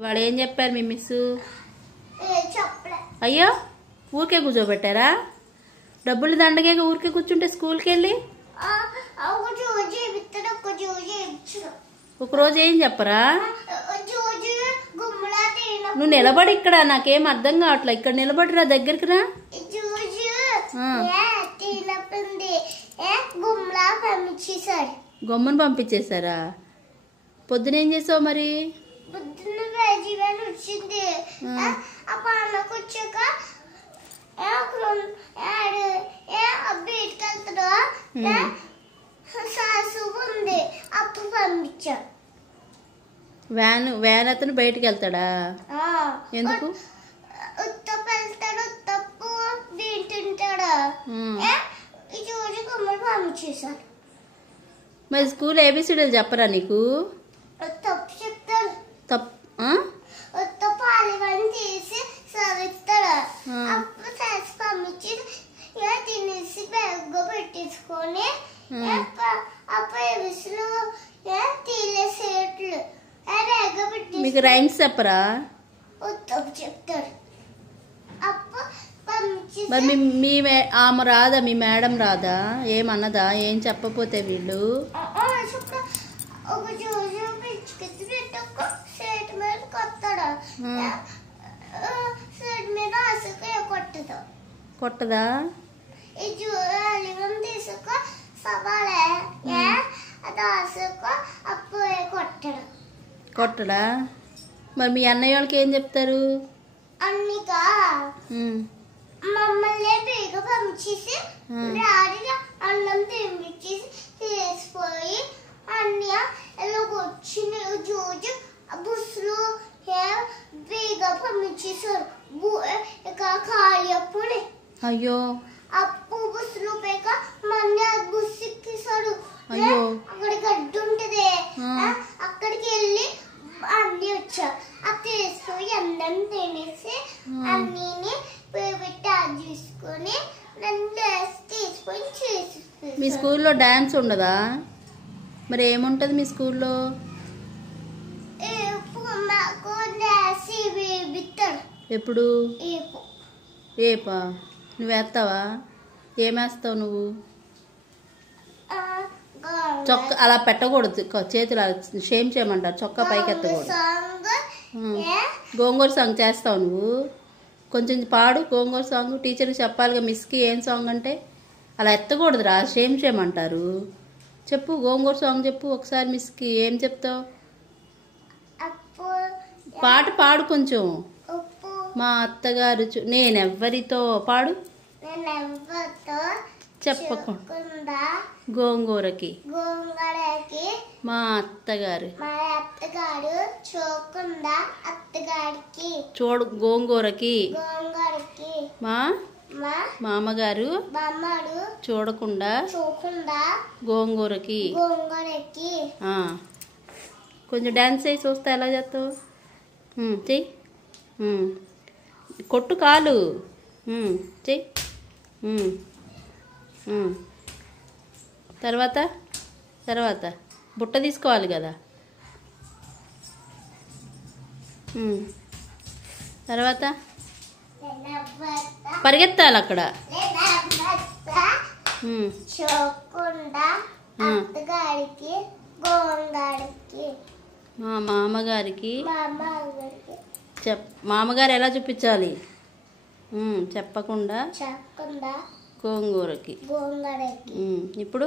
ఇవాళ ఏం చెప్పారు మీ మిస్? అయ్యో ఊరికే కూర్చోబెట్టారా? డబ్బులు దండగే ఊరికే కూర్చుంటే స్కూల్కి వెళ్ళి ఒకరోజు ఏం చెప్పరా? నువ్వు నిలబడి ఇక్కడ, నాకేం అర్థం కావట్లే. ఇక్కడ నిలబడిరా, దగ్గరికి రా. గొమ్మను పంపించేశారా? పొద్దున ఏం చేసావు మరి? వ్యాన్ అతను బయటికి వెళ్తాడా? ఎందుకు? మరి స్కూల్ ఏబిసిడీలు చెప్పరా నీకు? మీకు రైమ్స్ చెప్పరా? మరి ఆమె రాదా? మీ మేడం రాదా? ఏమన్నదా? ఏం చెప్పపోతే వీళ్ళు? కొట్టదా? కొట్టడా? మరి మీ అన్నయ్య వాళ్ళకి ఏం చెప్తారు? మమ్మల్ని బేగా పంపించేసి అన్నం తినిపించేసి తీసిపోయి అన్నయ్య వచ్చిన రోజు బుస్సులు బేగా పంపించేసారు. ఖాళీ అప్పుడు అయ్యో అప్పు బుస్సులు బేగా మళ్ళీ బుస్సు ఎక్కేసాడు. అయ్యో అక్కడ గడ్డి ఉంటది, అక్కడికి వెళ్ళి అన్ని వచ్చారు. అది తీసుకొని అన్నం తినేసి అన్నీ తీసుకొని తీసుకొని చేసి. మీ స్కూల్లో డాన్స్ ఉండదా? మరి ఏముంటది మీ స్కూల్లో? ఎప్పుడు? ఏపా? నువ్వు వేస్తావా? ఏమేస్తావు నువ్వు? చొక్కా అలా పెట్టకూడదు, చేతులు షేమ్ చేయమంటారు. చొక్కా పైకి ఎత్తకూడదు. గోంగూర సాంగ్ చేస్తావు నువ్వు? కొంచెం పాడు గోంగూర సాంగ్. టీచర్కి చెప్పాలిగా మిస్కి ఏం సాంగ్ అంటే. అలా ఎత్తకూడదురా, షేమ్ చేయమంటారు. చెప్పు, గోంగూర సాంగ్ చెప్పు ఒకసారి మిస్కి. ఏం చెప్తావు? పాట పాడు కొంచెం. మా అత్తగారు నేనెవ్వరితో పాడు. చెప్పకుండా గోంగూరకి మా అత్తగారు చూడకుండా అత్తగారికి గోంగూరకి మా మామగారు చూడకుండా గోంగూరకి. కొంచెం డాన్స్ చేసి చూస్తా, ఎలా చేస్తావు? చెయ్యి. కొట్టు కాలు. చెయ్యి. తర్వాత తర్వాత బుట్ట తీసుకోవాలి కదా. తర్వాత పరిగెత్తాలి అక్కడ. మా మామగారికి మామగారు ఎలా చూపించాలి? చెప్పకుండా గోంగూరకి. ఇప్పుడు